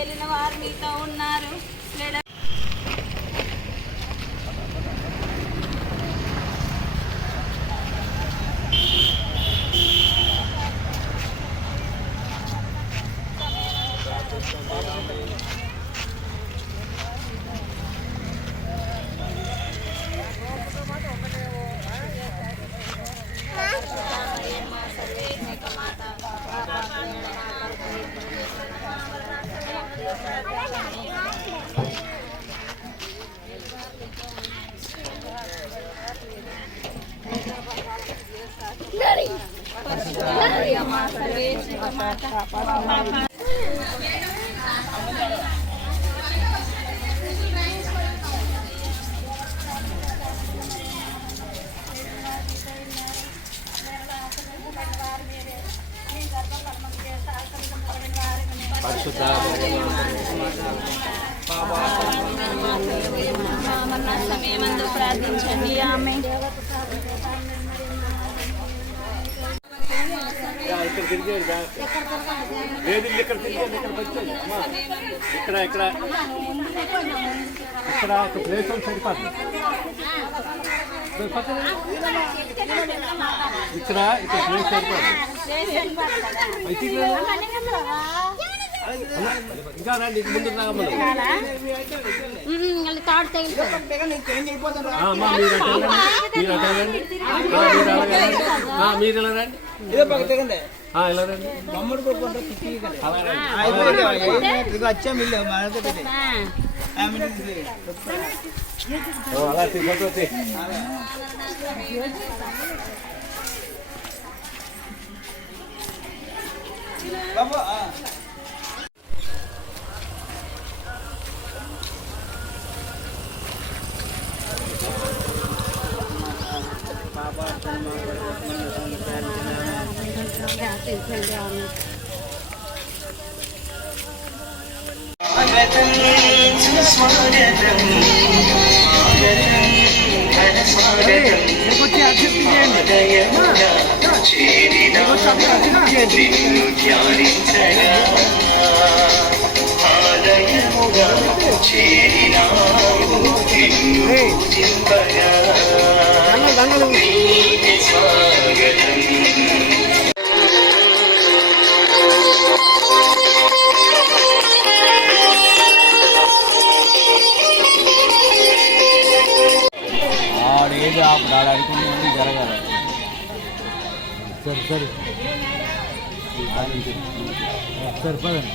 ఏలిన వారు మీతో ఉన్నారు. సమయమందు ప్రార్థించండి. ఆమె ఇక్కడ ప్లేస్ సరిపోతుంది. ఇక్కడ ప్లేస్ సరిపోతుంది. ఇంకా రండి, ముందు మీరు ఎలా రండి, ఎలా రండి. అలా తీసుకొచ్చి బాబా ఏది అనుకుని జరగాలి. సరే సరిపోదండి.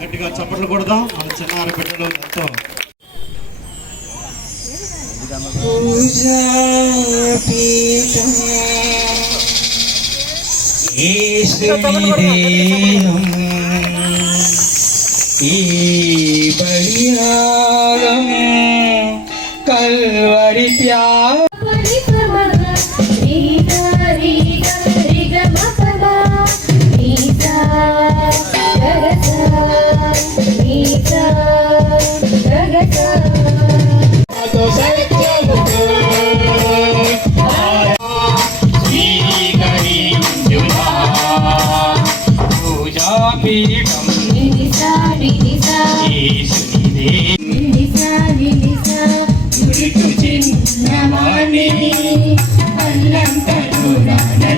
గట్టిగా చప్పట్లు కొడదాం. మన చిన్న బిడ్డలు ఎంతో ఈ బలియాగం కల్వరి త్యాగం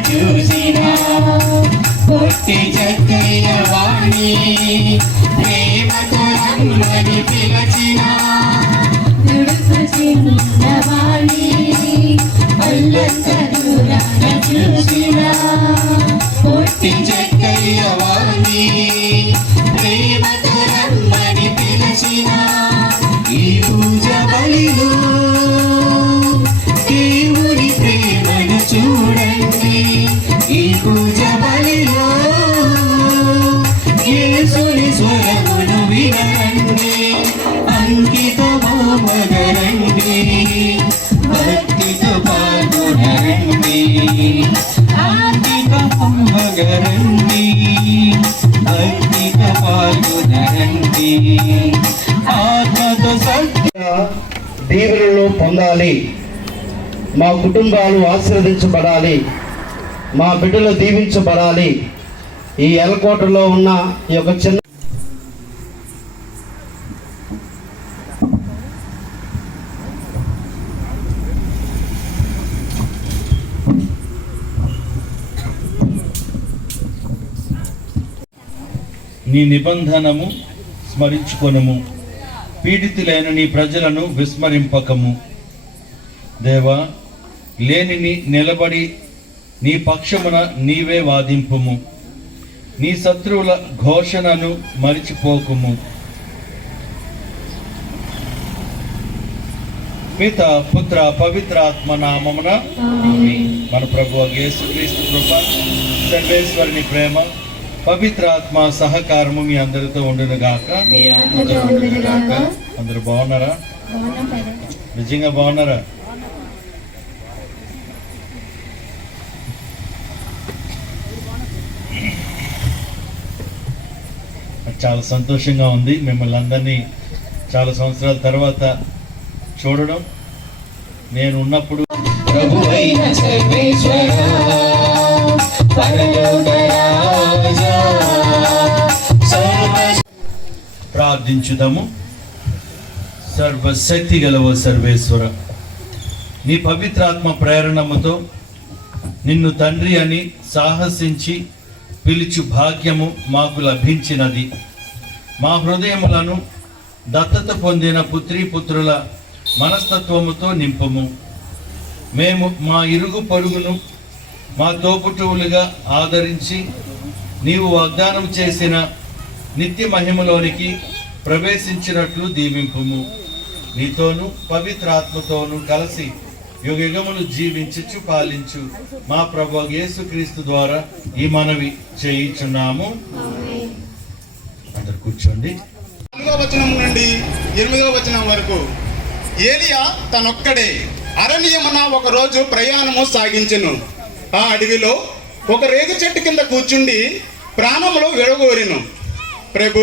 చూసినా పొట్టి చక్కయ్య వాణి ప్రేమతో రమ్మని పిలచిన తుడుపు చిన్నవాణి అల్లంతరురాన చూసినా పొట్టి చక్కయ్య వాణి ప్రేమతో రమ్మని పిలచిన ఈ పూజ బలిలో దేవుని ప్రేమను చూడండి. ఈ పూజ బలిలో యేసుని స్వరమును వినండి. అంకితమో మగరండి, భక్తితో పొందాలి, మా కుటుంబాలు ఆశీర్వదించబడాలి, మా బిడ్డలు దీవించబడాలి. ఈ ఎలకోటలో ఉన్న ఈ యొక్క చిన్న నీ నిబంధనము స్మరించుకొనుము, పీడితులైన నీ ప్రజలను విస్మరింపకము. దేవా, లేనిని నిలబడి నీ పక్షమున నీవే వాదింపుము, నీ శత్రువుల ఘోషణను మరిచిపోకుము. పిత పుత్ర పవిత్రాత్మ నామమున మన ప్రభువు యేసుక్రీస్తు కృప, సర్వేశ్వరుని ప్రేమ, పవిత్రాత్మ సహకారము మీ అందరితో ఉండును గాక. అందరూ బాగున్నారా? నిజంగా బాగున్నారా? చాలా సంతోషంగా ఉంది మిమ్మల్ని అందరినీ చాలా సంవత్సరాల తర్వాత చూడడం. నేను ఉన్నప్పుడు ప్రభువైన సర్వేశ్వరా, పరలోక రాజా, ప్రార్థించుదాము. సర్వశక్తి గలవ సర్వేశ్వర, నీ పవిత్రాత్మ ప్రేరణముతో నిన్ను తండ్రి అని సాహసించి పిలుచు భాగ్యము మాకు లభించినది. మా హృదయములను దత్తత పొందిన పుత్రీపుత్రుల మనస్తత్వముతో నింపము. మేము మా ఇరుగు పొరుగును మా తోపుటువులుగా ఆదరించి నీవు వాగ్దానం చేసిన నిత్య మహిమలోనికి ప్రవేశించినట్లు దీవింపుము. నీతోనూ పవిత్రాత్మతోనూ కలిసి యుగయుగములు జీవించుచు పాలించు మా ప్రభువు యేసుక్రీస్తు ద్వారా ఈ మనవి చేయించున్నాము. అందరు కూర్చోండి. 4వ వచనం నుండి 8వ వచనం వరకు. ఏలియా తనొక్కడే అరణ్యమున ఒక రోజు ప్రయాణము సాగించెను. ఆ అడవిలో ఒక రేగు చెట్టు కింద కూర్చుండి ప్రాణములు విడగోరెను. ప్రభు,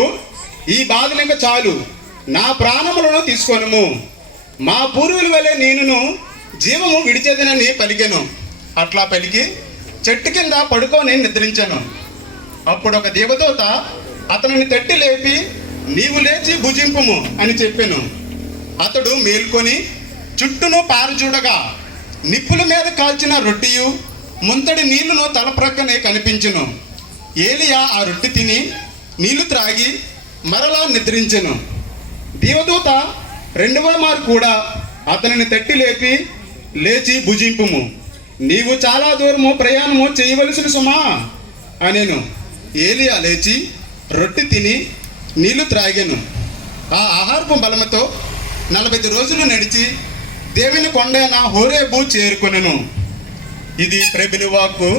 ఈ బాధలింక చాలు, నా ప్రాణములను తీసుకొనుము. మా పూర్వుల వలె నేనును జీవము విడిచేదనని పలికెను. అట్లా పలికి చెట్టు కింద పడుకొని నిద్రించాను. అప్పుడు ఒక దేవదూత అతనిని తట్టి లేపి, నీవు లేచి భుజింపుము అని చెప్పాను. అతడు మేల్కొని చుట్టూను పారచూడగా నిప్పుల మీద కాల్చిన రొట్టియు ముంతడి నీళ్లును తల ప్రక్కనే కనిపించెను. ఏలియా ఆ రొట్టె తిని నీళ్లు త్రాగి మరలా నిద్రించెను. దేవదూత 2వ మారు కూడా అతనిని తట్టి లేపి, లేచి భుజింపుము, నీవు చాలా దూరము ప్రయాణము చేయవలసిన సుమా అనేను. ఏలియా లేచి రొట్టె తిని నీళ్లు త్రాగాను. ఆ ఆహారపు బలముతో 40 రోజులు నడిచి దేవుని కొండైన హోరేబు చేరుకొనెను. ఇది ప్రభుని వాక్కు.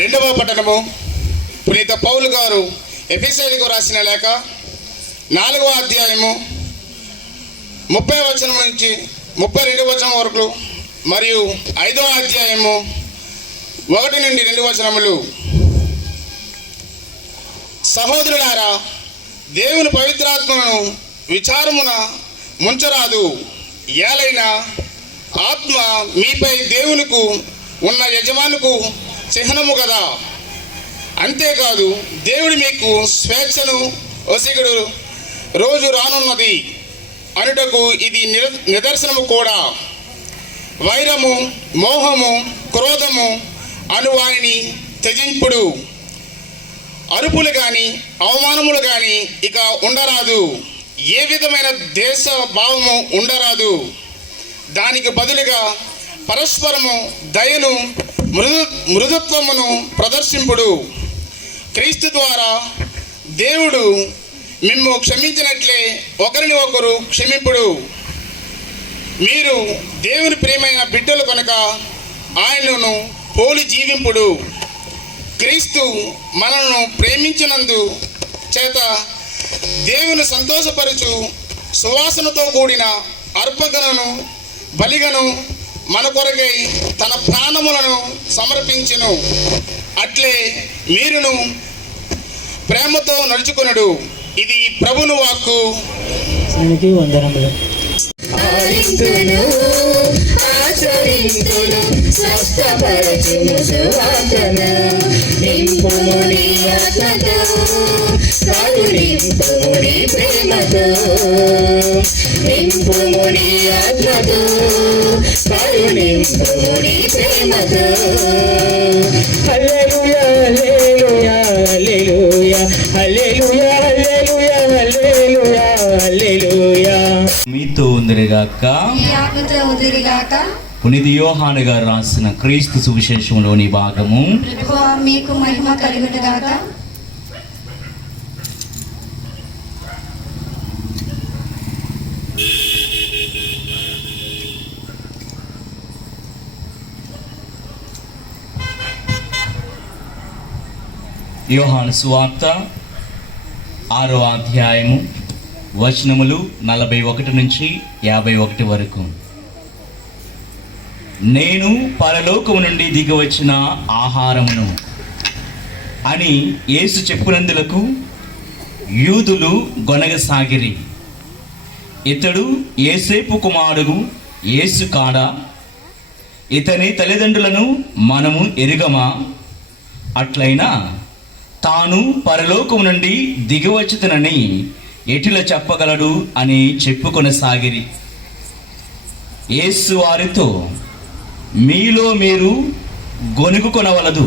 రెండవ పట్టణము పునీత పౌలు గారు ఎఫెసీయులకు రాసిన లేఖ 4వ అధ్యాయము 30వ వచనం నుంచి 32వ వచనం వరకు మరియు 5వ అధ్యాయము 1 నుండి 2 వచనములు. సహోదరులారా, దేవుని పవిత్రాత్మను విచారమున ముంచరాదు. ఏలైనా ఆత్మ మీపై దేవునికి ఉన్న యజమానుకు చిహ్నము కదా. అంతేకాదు, దేవుడు మీకు స్వేచ్ఛను ఒసిగడు రోజు రానున్నది అనుటకు ఇది నిదర్శనము కూడా. వైరము, మోహము, క్రోధము అను వారిని త్యజింపుడు. అరుపులు కానీ అవమానములు కానీ ఇక ఉండరాదు. ఏ విధమైన దేశ భావము ఉండరాదు. దానికి బదులుగా పరస్పరము దయను మృదుత్వమును ప్రదర్శింపుడు. క్రీస్తు ద్వారా దేవుడు మిమ్ము క్షమించినట్లే ఒకరిని ఒకరు క్షమింపుడు. మీరు దేవుని ప్రియమైన బిడ్డలు కనుక ఆయనను పోలి జీవింపుడు. క్రీస్తు మనను ప్రేమించినందు చేత దేవుని సంతోషపరచు సువాసనతో కూడిన అర్పణను బలిగను మన కొరకై తన ప్రాణములను సమర్పించును. అట్లే మీరును ప్రేమతో నడుచుకొనుడు. ఇది ప్రభుని వాక్కు. వందనములు. ఆలింతును ఆచరింతును స్వస్థపరచును సువాసన నింపుము నీ ఆత్మతో కరుణింపుము నీ ప్రేమతో నింపుము నీ ఆత్మతో కరుణింపుము నీ ప్రేమతో. హల్లెలూయా హల్లెలూయా హల్లెలూయా హల్లెలూయా హల్లెలూయా హల్లెలూయా హల్లెలూయా. మీతో ఉందిరిగాక. పునీత యోహాను గారు రాసిన క్రీస్తు సువిశేషంలోని భాగము. ప్రభువా మీకు మహిమ కలుగునుగాక. యోహాను సువార్త 6వ అధ్యాయము వచనములు 41 నుంచి 51 వరకు. నేను పరలోకము నుండి దిగి వచ్చిన ఆహారమును అని యేసు చెప్పినందులకు యూదులు గొనగసాగిరి. ఇతడు యేసేపు కుమారుడు యేసు కాడా? ఇతని తల్లిదండ్రులను మనము ఎరుగమా? అట్లయినా తాను పరలోకము నుండి దిగివచ్చుతనని ఎటులా చెప్పగలడు అని చెప్పుకొనసాగిరి. యేసు వారితో, మీలో మీరు గొనుగుకొనవలదు.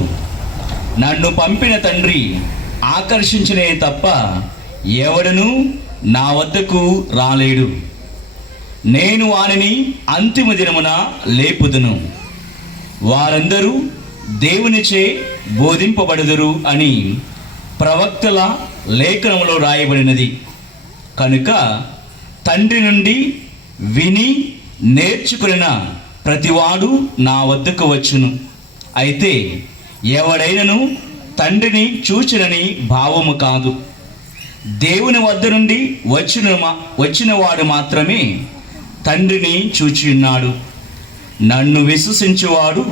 నన్ను పంపిన తండ్రి ఆకర్షించినే తప్ప ఎవడను నా వద్దకు రాలేడు. నేను వానిని అంతిమ దినమున లేపుదును. వారందరూ దేవునిచే బోధింపబడుదురు అని ప్రవక్తల లేఖనములో రాయబడినది. కనుక తండ్రి నుండి విని నేర్చుకున్న ప్రతివాడు నా వద్దకు వచ్చును. అయితే ఎవడైనను తండ్రిని చూచినని భావము కాదు, దేవుని వద్ద నుండి వచ్చిన వాడు మాత్రమే తండ్రిని చూచి ఉన్నాడు. నన్ను విశ్వసించువాడు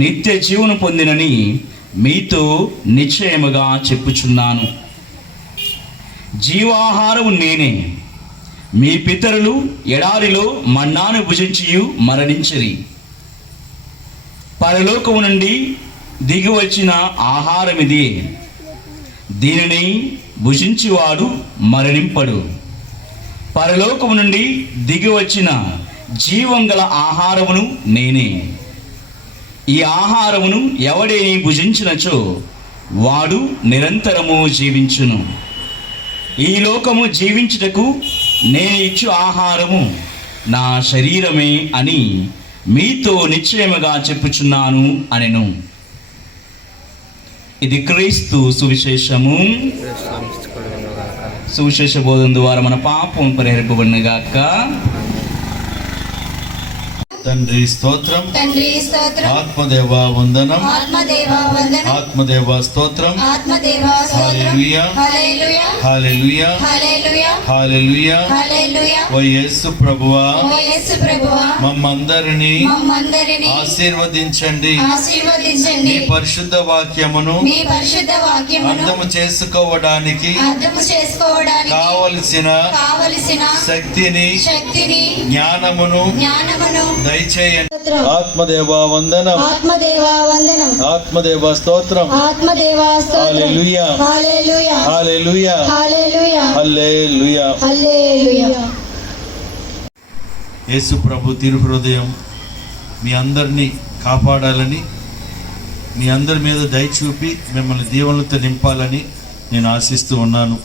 నిత్య జీవనం పొందినని మీతో నిశ్చయముగా చెప్పుచున్నాను. జీవాహారము నేనే. మీ పితరులు ఎడారిలో మన్నాను భుజించియు మరణించిరి. పరలోకము నుండి దిగి వచ్చిన ఆహారమిది. దీనిని భుజించువాడు మరణింపడు. పరలోకము నుండి దిగి వచ్చిన జీవం గల ఆహారమును నేనే. ఈ ఆహారమును ఎవడేని భుజించినచో వాడు నిరంతరము జీవించును. ఈ లోకము జీవించుటకు నేను ఇచ్చు ఆహారము నా శరీరమే అని మీతో నిశ్చయముగా చెప్పుచున్నాను అనెను. ఇది క్రీస్తు సువిశేషము. సువిశేష బోధన ద్వారా మన పాపం పరిహరింపబడునుగాక. తండ్రి స్తోత్రం, తండ్రి స్తోత్రం, ఆత్మదేవా వందనం, ఆత్మదేవా వందనం, ఆత్మదేవా స్తోత్రం, ఆత్మదేవా స్తోత్రం. హల్లెలూయా హల్లెలూయా హల్లెలూయా హల్లెలూయా హల్లెలూయా. హల్లెలూయా. ఓ యేసు ప్రభువా, ఓ యేసు ప్రభువా, మమ్మందరినీ మమ్మందరినీ ఆశీర్వదించండి. ఆశీర్వదించండి. మీ పరిశుద్ధ వాక్యమును మీ పరిశుద్ధ వాక్యమును అర్థము చేసుకోవడానికి కావలసిన శక్తిని జ్ఞానమును దయచేయండి. ఆత్మదేవా వందనం, ఆత్మదేవా వందనం, ఆత్మదేవా స్తోత్రం, ఆత్మదేవా స్తోత్రం. హల్లెలూయా హల్లెలూయా హల్లెలూయా హల్లెలూయా హల్లెలూయా. హల్లెలూయా. యేసు ప్రభు తిరుహృదయం మీ అందరినీ కాపాడాలని, మీ అందరి మీద దయ చూపి మిమ్మల్ని దీవెనలతో నింపాలని నేను ఆశిస్తూ ఉన్నాను.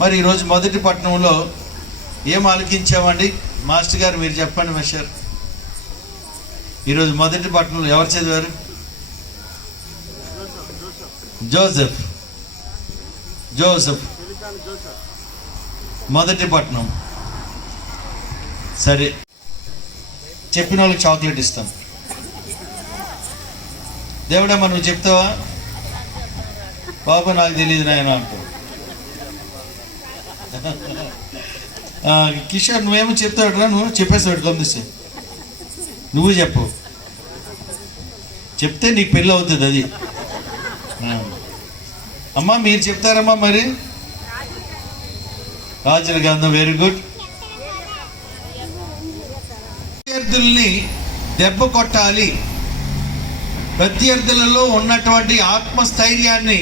మరి ఈరోజు మొదటి పట్టణంలో ఏం ఆలకించామండి? మాస్టర్ గారు మీరు చెప్పండి. మాస్టర్, ఈరోజు మొదటి పట్టణంలో ఎవరు చదివారు? జోసెఫ్. మొదటి పట్టణం. సరే, చెప్పిన వాళ్ళకి చాక్లెట్ ఇస్తాం. దేవుడమ్మా నువ్వు చెప్తావా? బాబా నాకు తెలియదు నాయన అంటావు. కిషోర్ నువ్వేమో చెప్తావుట్రా, నువ్వు చెప్పేసి పెట్టుకోండి. నువ్వు చెప్పు, చెప్తే నీకు పెళ్ళి అవుతుంది అది. అమ్మా మీరు చెప్తారమ్మా మరి. రాజుల గ్రంథం, వెరీ గుడ్. ప్రత్యర్థుల్ని దెబ్బ కొట్టాలి, ప్రత్యర్థులలో ఉన్నటువంటి ఆత్మస్థైర్యాన్ని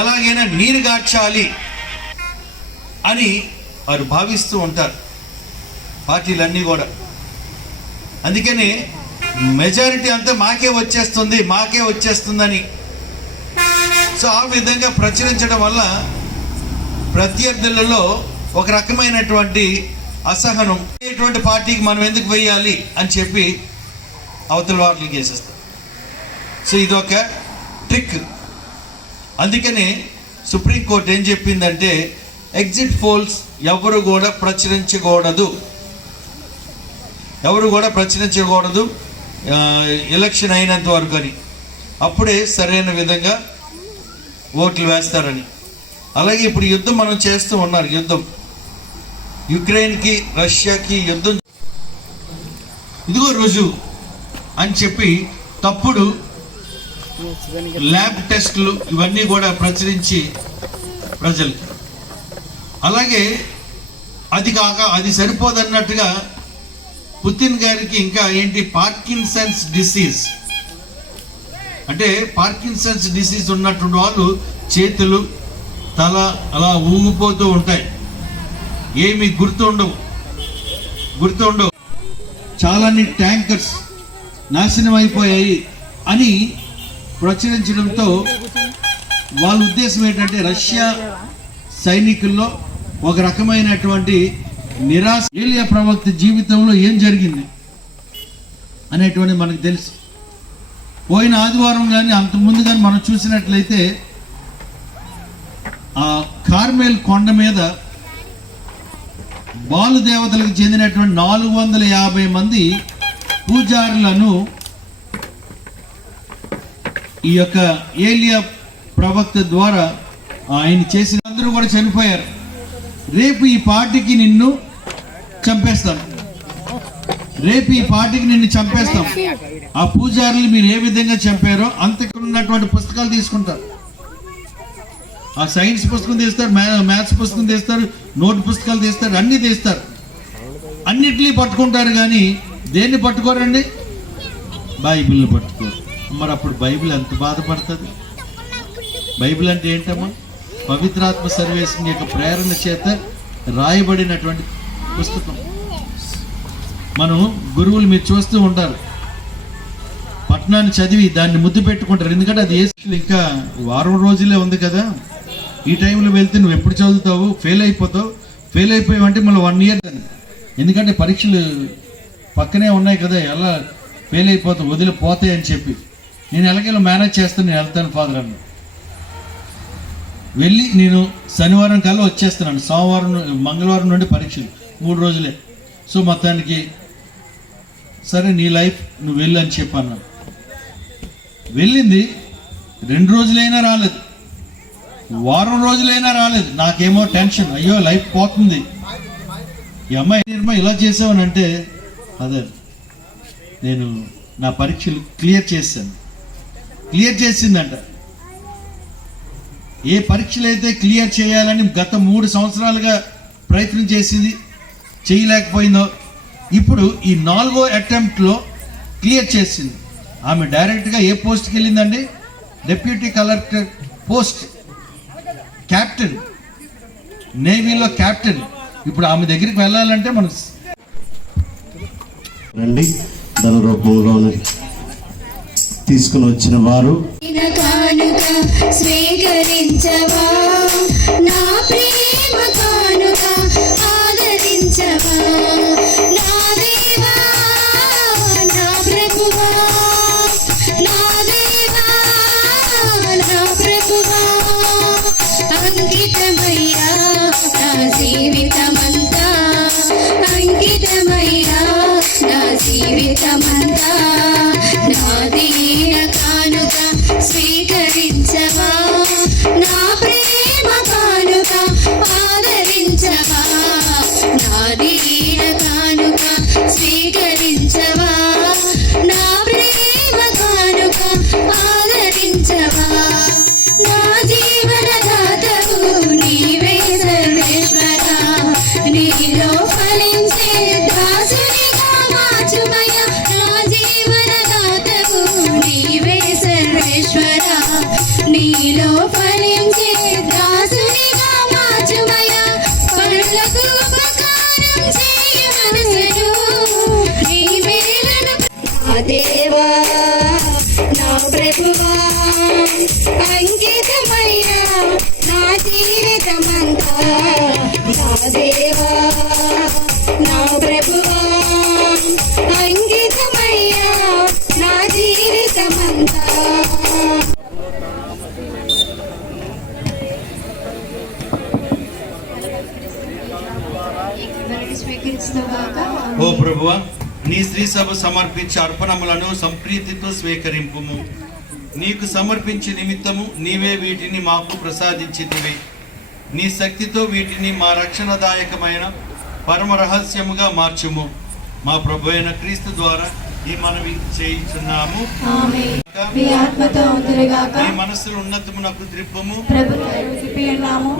ఎలాగైనా నీరుగార్చాలి అని వారు భావిస్తూ ఉంటారు పార్టీలన్నీ కూడా. అందుకని మెజారిటీ అంతా మాకే వచ్చేస్తుందని సో ఆ విధంగా ప్రచురించడం వల్ల ప్రత్యర్థులలో ఒక రకమైనటువంటి అసహనం, ఎటువంటి పార్టీకి మనం ఎందుకు వేయాలి అని చెప్పి అవతల వాటికి వేసేస్తాం. సో ఇది ఒక ట్రిక్. అందుకనే సుప్రీంకోర్టు ఏం చెప్పిందంటే ఎగ్జిట్ పోల్స్ ఎవరు కూడా ప్రచురించకూడదు ఎలక్షన్ అయినంత వరకు అని. అప్పుడే సరైన విధంగా ఓట్లు వేస్తారని. అలాగే ఇప్పుడు యుద్ధం మనం చేస్తూ ఉన్నారు. యుద్ధం యుక్రెయిన్కి రష్యాకి యుద్ధం, ఇదిగో రుజువు అని చెప్పి తప్పుడు ల్యాబ్ టెస్టులు ఇవన్నీ కూడా ప్రచురించి ప్రజలు. అలాగే అది కాక అది సరిపోదన్నట్టుగా పుతిన్ గారికి ఇంకా ఏంటి పార్కిన్సన్స్ డిసీజ్, అంటే పార్కిన్సన్స్ డిసీజ్ ఉన్నటువంటి వాళ్ళు చేతులు తల అలా ఊగిపోతూ ఉంటాయి, ఏమి గుర్తుండవు. చాలాని ట్యాంకర్స్ నాశనం అయిపోయాయి అని ప్రచురించడంతో వాళ్ళ ఉద్దేశం ఏంటంటే రష్యా సైనికుల్లో ఒక రకమైనటువంటి నిరాశ. ఏలియా ప్రవక్త జీవితంలో ఏం జరిగింది అనేటువంటి మనకు తెలుసు. పోయిన ఆదివారం కానీ అంతకుముందు కానీ మనం చూసినట్లయితే ఆ కార్మెల్ కొండ మీద బాలు దేవతలకు చెందినటువంటి 450 మంది పూజారులను ఈ యొక్క ఏలియా ప్రవక్త ద్వారా ఆయన చేసిన అందరూ కూడా చనిపోయారు. రేపు ఈ పార్టీకి నిన్ను చంపేస్తాం, ఆ పూజారులు మీరు ఏ విధంగా చంపారో అంతకున్నటువంటి పుస్తకాలు తీసుకుంటారు. ఆ సైన్స్ పుస్తకం తీస్తారు, మ్యాథ్స్ పుస్తకం తీస్తారు, నోట్ పుస్తకాలు తీస్తారు, అన్నీ తీస్తారు. అన్నిటినీ పట్టుకుంటారు కానీ దేన్ని పట్టుకోరండి? బైబిల్ని పట్టుకోరు. మరి అప్పుడు బైబిల్ ఎంత బాధపడుతుంది? బైబిల్ అంటే ఏంటమ్మా? పవిత్రాత్మ సర్వేశ్వరుని యొక్క ప్రేరణ చేత రాయబడినటువంటి పుస్తకం. మనం గురువులు మీరు చూస్తూ ఉంటారు, పట్టణాన్ని చదివి దాన్ని ముద్దు పెట్టుకుంటారు. ఎందుకంటే అది ఇంకా వారం రోజులే ఉంది కదా, ఈ టైంలో వెళ్తే నువ్వు ఎప్పుడు చదువుతావు, ఫెయిల్ అయిపోయావంటే మళ్ళీ 1 year. ఎందుకంటే పరీక్షలు పక్కనే ఉన్నాయి కదా, ఎలా ఫెయిల్ అయిపోతావు, వదిలిపోతాయి అని చెప్పి నేను ఎలాగైనా మేనేజ్ చేస్తాను, నేను వెళ్తాను ఫాదర్ అన్న. వెళ్ళి నేను శనివారం కల్లా వచ్చేస్తున్నాను. సోమవారం మంగళవారం నుండి పరీక్షలు 3 రోజులే. సో మొత్తానికి సరే నీ లైఫ్ నువ్వు వెళ్ళు అని చెప్పాను. వెళ్ళింది 2 రోజులైనా రాలేదు, వారం రోజులైనా రాలేదు. నాకేమో టెన్షన్, అయ్యో లైఫ్ పోతుంది, ఈ అమ్మాయి ఇలా చేసావనంటే అదే నేను నా పరీక్షలు క్లియర్ చేసిందంట. ఏ పరీక్షలు అయితే క్లియర్ చేయాలని గత 3 సంవత్సరాలుగా ప్రయత్నం చేసింది, చేయలేకపోయిందో ఇప్పుడు ఈ 4వ అటెంప్ట్లో క్లియర్ చేసింది. ఆమె డైరెక్ట్గా ఏ పోస్ట్కి వెళ్ళిందండి? డెప్యూటీ కలెక్టర్ పోస్ట్, క్యాప్టెన్, నేవీలో క్యాప్టెన్. ఇప్పుడు ఆమె దగ్గరికి వెళ్ళాలంటే మనం రండి. ధన రూపంలోనే తీసుకుని వచ్చిన వారు స్వీకరించవా, నా ప్రేమ కానుక ఆదరించవా, నా దేవా నా ప్రభువా, నా దేవా నా ప్రభువా, అంకితమయ్యా నా జీవితమంతా, అంకితమయ్యా నా జీవితమంతా, నా దీన కానుక స్వీకరించవా, నా ప్రేమ కానుక ఆదరించవా, నా దీన కానుక స్వీకరించవా నా ప్రేమ కానుక ఆదరించవా నా జీవన దాతవు నీవే సర్వేశ్వరా నీలో ఫలించే దాసునిగా మార్చుమయ్యా నా జీవన దాతవు నీవే సర్వేశ్వరా నీలో ఫలించే దాసునిగా మార్చుమయ్యా పరులకు ఉపకారం చేయ మనసును నీ మేలను నా దేవా నా ప్రభువా అంకితమయ్యా నా జీవితమంతా నా దేవా నా ప్రభువా అంకితమయ్యా నా జీవితమంతా ఓ ప్రభువా, నీ శ్రీ సభ సమర్పించే అర్పణములను సంప్రీతితో స్వీకరింపుము. నీకు సమర్పించే నిమిత్తము నీవే వీటిని మాకు ప్రసాదించితివి. నీ శక్తితో వీటిని మా రక్షణదాయకమైన పరమ రహస్యముగా మార్చుము. మా ప్రభు అయిన క్రీస్తు ద్వారా ఈ మనవి చేయించున్నాము. మీ ఆత్మతో ఉందిగాక మీ మనస్సులు ఉన్నతమునకు త్రిప్పుము. మన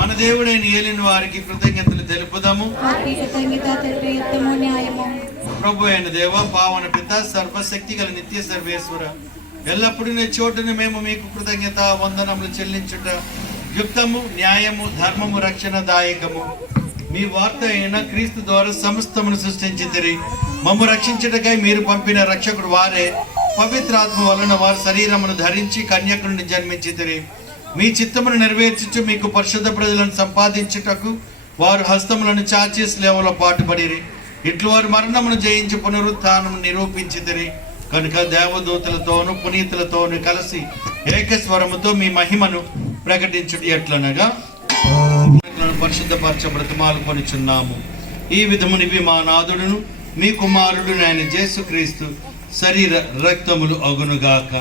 మన దేవుడైన ఏలిన వారికి కృతజ్ఞతలు తెలుపుదాము. ప్రభు అయిన దేవ, పావన పిత, సర్వశక్తి గల నిత్య సర్వేశ్వర, ఎల్లప్పుడూ నీ చోటును మేము మీకు కృతజ్ఞత వందనములు చెల్లించుట యుక్తము, న్యాయము, ధర్మము, రక్షణదాయకము. మీ వార్త అయిన క్రీస్తు ద్వారా సమస్తమును సృష్టించితిరి. మమ్ము రక్షించుటకై మీరు పంపిన రక్షకుడు వారే. పవిత్రాత్మ వలన వారు శరీరమును ధరించి కన్యక నుండి జన్మించితిరి. మీ చిత్తమును నెరవేర్చుచు మీకు పరిశుద్ధ ప్రజలను సంపాదించుటకు వారు హస్తములను చాచి సేవలో పాటుపడిరి. ఇట్లు వారు మరణమును జయించి పునరుత్థానము నిరూపించితిరి. కనుక దేవదూతలతోనూ పునీతులతోనూ కలిసి ఏకస్వరముతో మీ మహిమను ప్రకటించుట ఎట్లనగా పరిశుద్ధపరచ బ్రతిమాలు కొనిచున్నాము. ఈ విధమునివి మా నాథుడును మీ కుమారుడు ఆయన యేసుక్రీస్తు శరీర రక్తములు అగునుగాక.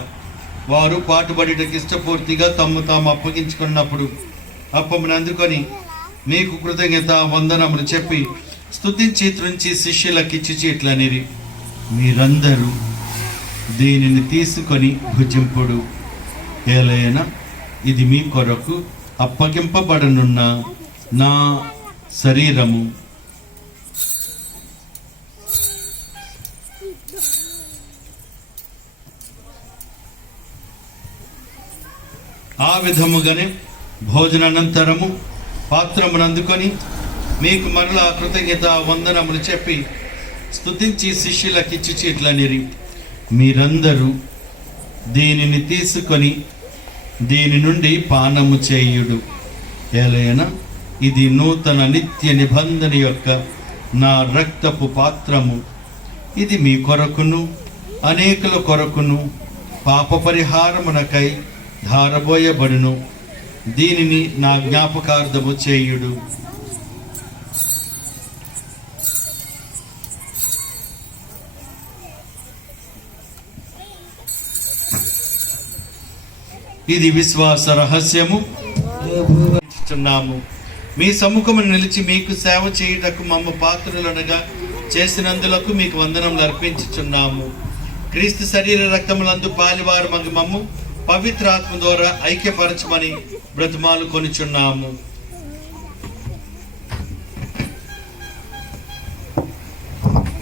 వారు పాటుపడిటకు ఇష్టపూర్తిగా తమ్ము తాము అప్పగించుకున్నప్పుడు అప్పమును అందుకొని మీకు కృతజ్ఞత వందనములు చెప్పి స్తుతించి త్రుంచి శిష్యులకిచ్చి ఇట్లనిరి, మీరందరూ దీనిని తీసుకొని భుజింపుడు. ఏలైనా ఇది మీ కొరకు అప్పగింపబడనున్న నా శరీరము. ఆ విధముగానే భోజనానంతరము పాత్రమును అందుకొని మీకు మరలా కృతజ్ఞత వందనములు చెప్పి స్తుతించి శిష్యులకిచ్చి ఇట్లనిరి, మీరందరూ దీనిని తీసుకొని దీని నుండి పానము చేయుడు. ఏలైనా ఇది నూతన నిత్య నిబంధన యొక్క నా రక్తపు పాత్రము. ఇది మీ కొరకును అనేకుల కొరకును పాప పరిహారమునకై ధారబోయబడును. దీనిని నా జ్ఞాపకార్థము చేయుడు. ఇది విశ్వాస రహస్యము. మీ సముఖమును నిలిచి మీకు సేవ చేయుటకు మమ్మ పాత్రులనగా చేసినందులకు మీకు వందనములు అర్పించుచున్నాము. క్రీస్తు శరీర రక్తములందు పాలివారు మమ్ము పవిత్రాత్మ ద్వారా ఐక్యపరచమని బ్రతిమాలు కొనుచున్నాము.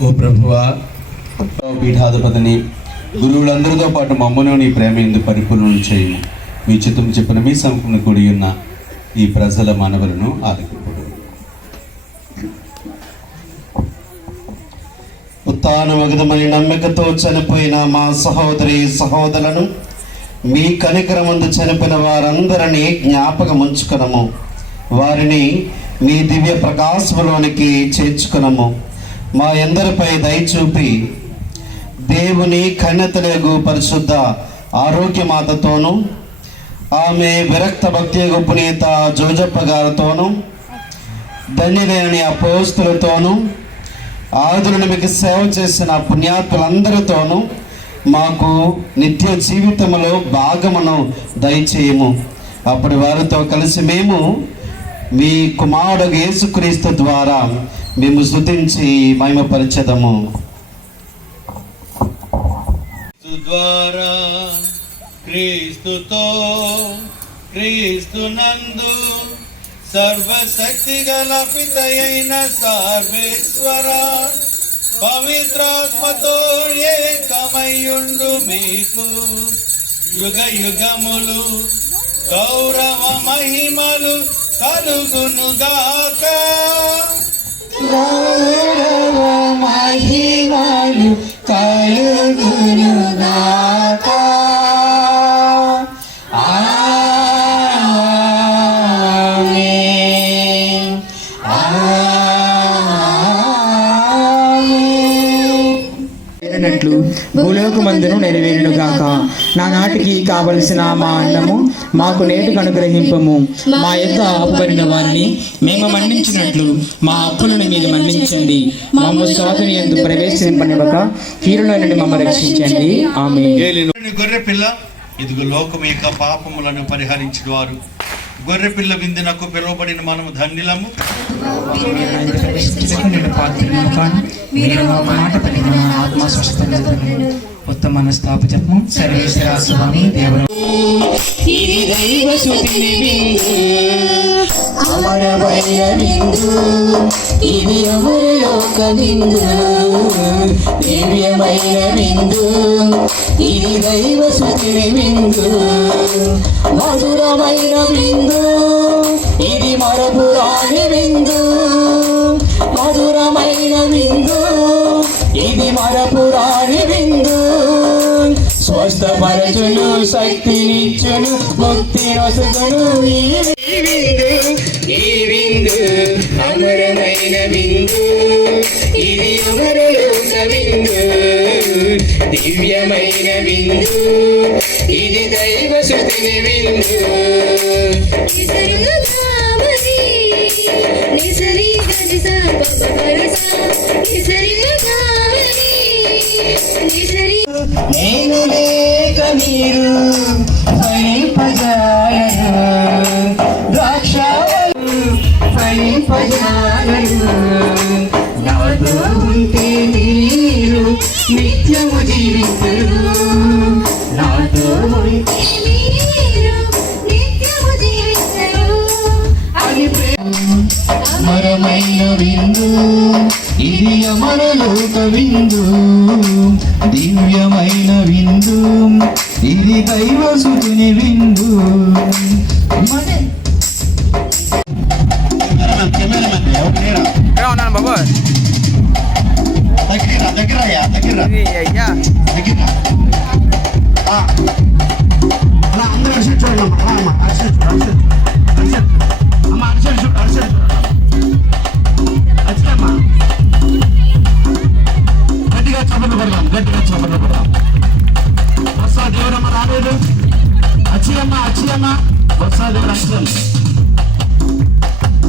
ఓ ప్రభువా, పీఠాధిపతిని గురువులందరితో పాటు మమ్మను నీ ప్రేమ ఎందుకు పరిపూర్ణం చేయము. మీ చిత్తం చెప్పిన మీ సముఖమును కూడి ఉన్న ఈ ప్రజల మనవలను ఆలకింపుడు. ఉత్థానమగుదమని నమ్మికతో చనిపోయిన మా సహోదరి సహోదరులను మీ కనికరమందు చనిపోయిన వారందరినీ జ్ఞాపకముంచుకునము. వారిని మీ దివ్య ప్రకాశములోనికి చేర్చుకునము. మా అందరిపై దయచూపి దేవుని కన్యతలేగు పరిశుద్ధ ఆరోగ్యమాతతోనూ ఆమె విరక్త భక్తి పునీత జోజప్ప గారితోనూ ధన్యులైన అపోస్తులతోనూ ఆదులను మీకు సేవ చేసిన పుణ్యాత్ములందరితోనూ మాకు నిత్య జీవితంలో భాగమును దయచేయము. అప్పుడు వారితో కలిసి మేము మీ కుమారుడు యేసుక్రీస్తు ద్వారా మేము స్తుతించి మహిమపరచెదము. ద్వారా క్రీస్తుతో క్రీస్తునందు సర్వశక్తి గల పితయైన సర్వేశ్వర పవిత్రాత్మతో ఏకమయ్యుండు మీకు యుగ యుగములు గౌరవ మహిమలు కలుగునుగాక. గౌరవ మహిమలు కలుగునుగాక. ఆమేన్. నెరవేరినట్లు భూలోకమందును నెరవేరును గాక. నానాటికి కావలసిన మా అన్నము మాకు నేటికి అనుగ్రహింపము. మా యొక్క అప్పుబడిన వారిని మేము మన్నించినట్లు మా అప్పులను మీరు మన్నించండి. మమ్మ శోధన యందు ప్రవేశింపనివ్వక కీడులో నుండి మమ్మల్ని రక్షించండి. ఆమేన్. గొర్రె పిల్ల ఇదిగో లోకం యొక్క పాపములను పరిహరించిన వారు. గొర్రె పిల్ల విందునకు పిలువబడిన మనము ధన్యులము. ఉత్తమ మనస్తాప జపం సర్వేశ్వర స్వామి దేవుడు. ఇది దైవ సుతిని బిందు అమరమైన బిందు, ఇది అమరలోక బిందు దివ్యమైన బిందు, ఇది దైవ సుతిని బిందు మధురమైన బిందు, ఇది మరపురాని బిందు మధురమైన బిందు, ఇది మరపురాని బిందు స్వస్థపరచును శక్తినిచ్చును ముక్తి నొసగును ఈ బిందు, ఈ బిందు అమరమైన బిందు, ఇది అమరలోక బిందు దివ్యమైన బిందు, ఇది దైవ సుతిని బిందు. నేను లేక మీరు ఫలింపజాలరు, ద్రాక్షావళి ఫలింపజాలరు. నాతో ఉంటే మీరు నిత్యము జీవించరు, నాతో ఉంటే మీరు నిత్యము జీవించరు. అని అమరమైన విందు, ఇది అమరలోక విందు దివ్యమైన విందు, ఇది దైవ సుతుని విందు. గట్టిగా చప్పట్లు కొడదాం, గట్టిగా చప్పట్లు కొడదాం. వస్తా దేవుడమ్మ రాలేదు, అచ్చియమ్మ అచ్చియమ్మ వస్తా దేవుడు అచ్చియమ్మ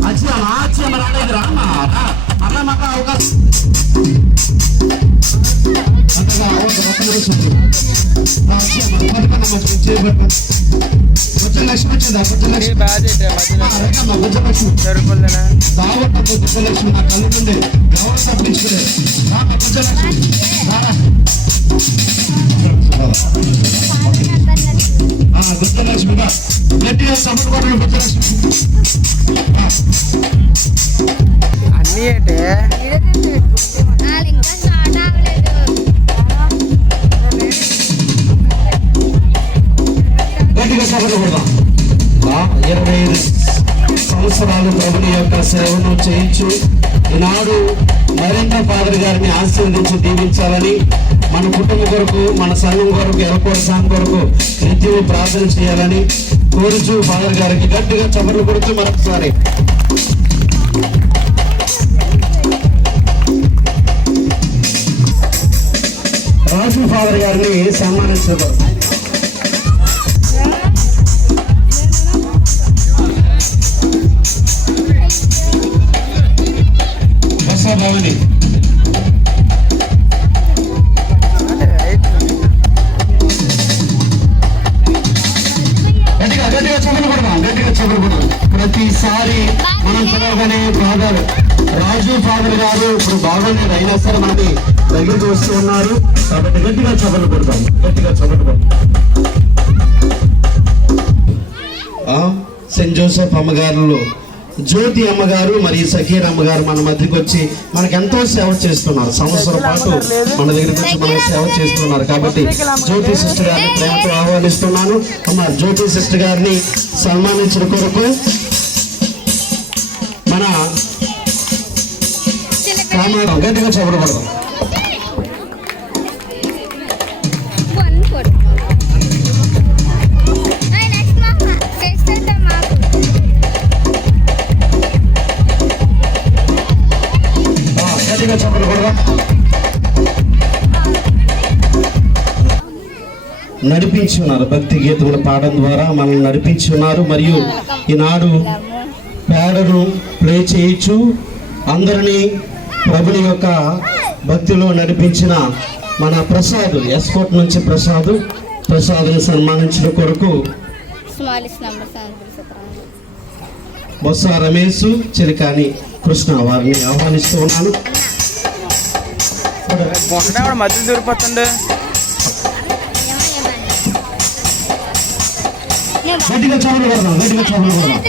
అచ్చియమ్మ అచ్చియమ్మ రాలేదు. రామ్మ అలా మాకు అవకాశం అంతగా ఒక్క నిమిషం కొంచెం లక్ష్మి వచ్చిందా? కొంచెం లక్ష్మి దావట్టు గుజ్జలక్ష్మి నా కళ్ళు నుండి ఎవరు తప్పించుకునే గుజ్జలక్ష్మి గుజ్జలక్ష్మిగా గట్టిగా సపోర్ట్ కొట్టండి. గుజ్జలక్ష్మి అన్నీ అంటే గట్టిగా సపోర్ట్ కొడదాం. 25 సంవత్సరాలు ప్రభుని యొక్క సేవను చేయించు ఈనాడు మరింత ఫాదర్ గారిని ఆశీర్వదించి దీవించాలని, మన కుటుంబం కొరకు మన సంఘం కొరకు ఎలకోట సంఘం కొరకు నిత్యం ప్రార్థన చేయాలని కోరుచు ఫాదర్ గారికి గట్టిగా చప్పట్లు కొడుతూ మరొకసారి రాజు ఫాదర్ గారిని సన్మానించబడు. భవని గట్టిగా గట్టిగా చప్పట్లు కొడదాం, గట్టిగా చప్పట్లు కొడదాం. ప్రతిసారి మనం పిలవగానే ఫాదర్ రాజు ఫాదర్ గారు ఇప్పుడు బాగుండేది అయినా సరే మనకి దగ్గరికి వస్తూ ఉన్నారు. కాబట్టి గట్టిగా చప్పట్లు కొడతాం, గట్టిగా చప్పట్లు కొడతాం. సెయింట్ జోసెఫ్ అమ్మగారులో జ్యోతి అమ్మగారు మరియు సకీర్ అమ్మగారు మన మధ్యకి వచ్చి మనకు ఎంతో సేవ చేస్తున్నారు. సంవత్సరం పాటు మన దగ్గరికి వచ్చి మనకు సేవ చేస్తున్నారు. కాబట్టి జ్యోతి సిస్టర్ గారిని ప్రేమతో ఆహ్వానిస్తున్నాను. అమ్మ జ్యోతి సిస్టర్ గారిని సన్మానించిన కొరకు మన గట్టిగా చెప్పబడదాం. గట్టిగా చెప్పబడదాం. నడిపించి ఉన్నారు, భక్తి గీతములు పాడడం ద్వారా మనల్ని నడిపించి ఉన్నారు. మరియు ఈనాడు పేడను ప్లే చేయొచ్చు. అందరినీ ప్రభుని యొక్క భక్తిలో నడిపించిన మన ప్రసాద్ ఎస్కోట్ నుంచి ప్రసాద్ని సన్మానించిన కొరకు బొత్స రమేష్, చిలికాని కృష్ణ వారిని ఆహ్వానిస్తూ ఉన్నాను. మధ్య దూరిపోతుండే గట్టిగా చదువులు కొడదాం, గట్టిగా చదువులు కొడదాం.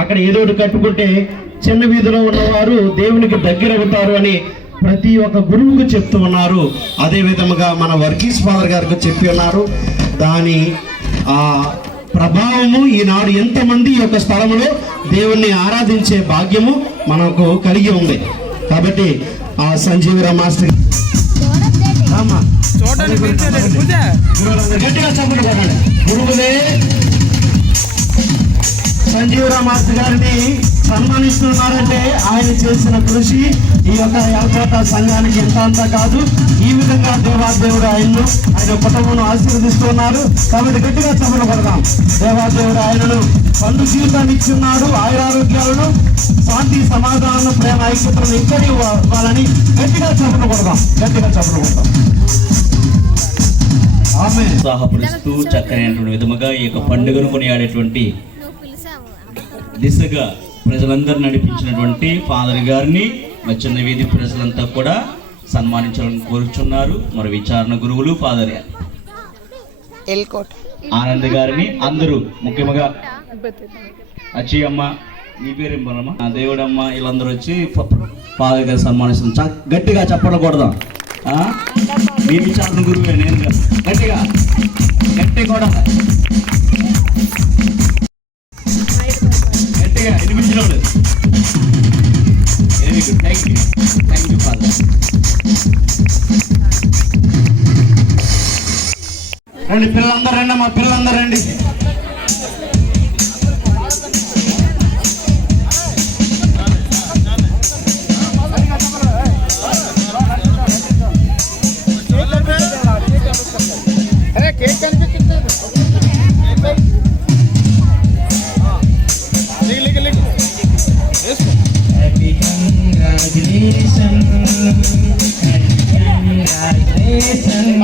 అక్కడ ఏదో ఒకటి కట్టుకుంటే చిన్న వీధిలో ఉన్నవారు దేవునికి దగ్గర అవుతారు అని ప్రతి ఒక్క గురువుకు చెప్తూ ఉన్నారు. అదే విధముగా మన వర్గీస్ ఫాదర్ గారికి చెప్పి ఉన్నారు. దాని ప్రభావము ఈనాడు ఎంతమంది ఈ యొక్క స్థలంలో దేవుణ్ణి ఆరాధించే భాగ్యము మనకు కలిగి ఉంది. కాబట్టి ఆ సంజీవరావు మాస్టర్ గట్టిగా చెప్పండి. గురువులే సంజీవరావు మాస్టర్ గారిని సన్మానిస్తున్నారంటే ఆయన చేసిన కృషి ఈ యొక్క ఏర్పాట సంఘానికి ఎంత అంతా కాదు. ఈ విధంగా దేవాదేవుడు ఆయన కుటుంబం ఆశీర్వదిస్తున్నారు. కాబట్టి గట్టిగా చప్పట్లు కొడదాం. దేవాదేవుడు ఆయనను పండు జీవితాన్ని ఇచ్చున్నాడు. ఆయురారోగ్యాలను, శాంతి, సమాధానం, ప్రేమ, ఐక్యతలను ఇక్కడి ఇవ్వాలని గట్టిగా చప్పట్లు కొడదాం, గట్టిగా చప్పట్లు కొడదాం. ఉత్సాహపరుస్తూ చక్కనైనటువంటి విధముగా ఈ యొక్క పండుగను కొనియాడేటువంటి దిశగా ప్రజలందరూ నడిపించినటువంటి ఫాదర్ గారిని మరి చిన్న వీధి ప్రజలంతా కూడా సన్మానించాలని కోరుచున్నారు. మరి విచారణ గురువులు ఫాదర్ ఆనంద్ గారిని అందరూ, ముఖ్యంగా అచ్చి అమ్మ, నీ పేరు ఏమమ్మా, దేవుడమ్మ, వీళ్ళందరూ వచ్చి ఫాదర్ గారు సన్మానిస్తున్నారు. గట్టిగా చెప్పకూడదాం. మీ విచారణ గురువే నేను, గట్టిగా గట్టి కూడా గట్టిగా వినిపించిన వాళ్ళు. Thank you father. రండి పిల్లలందరూ రండి, మా పిల్లలందరూ రండి. Congratulations.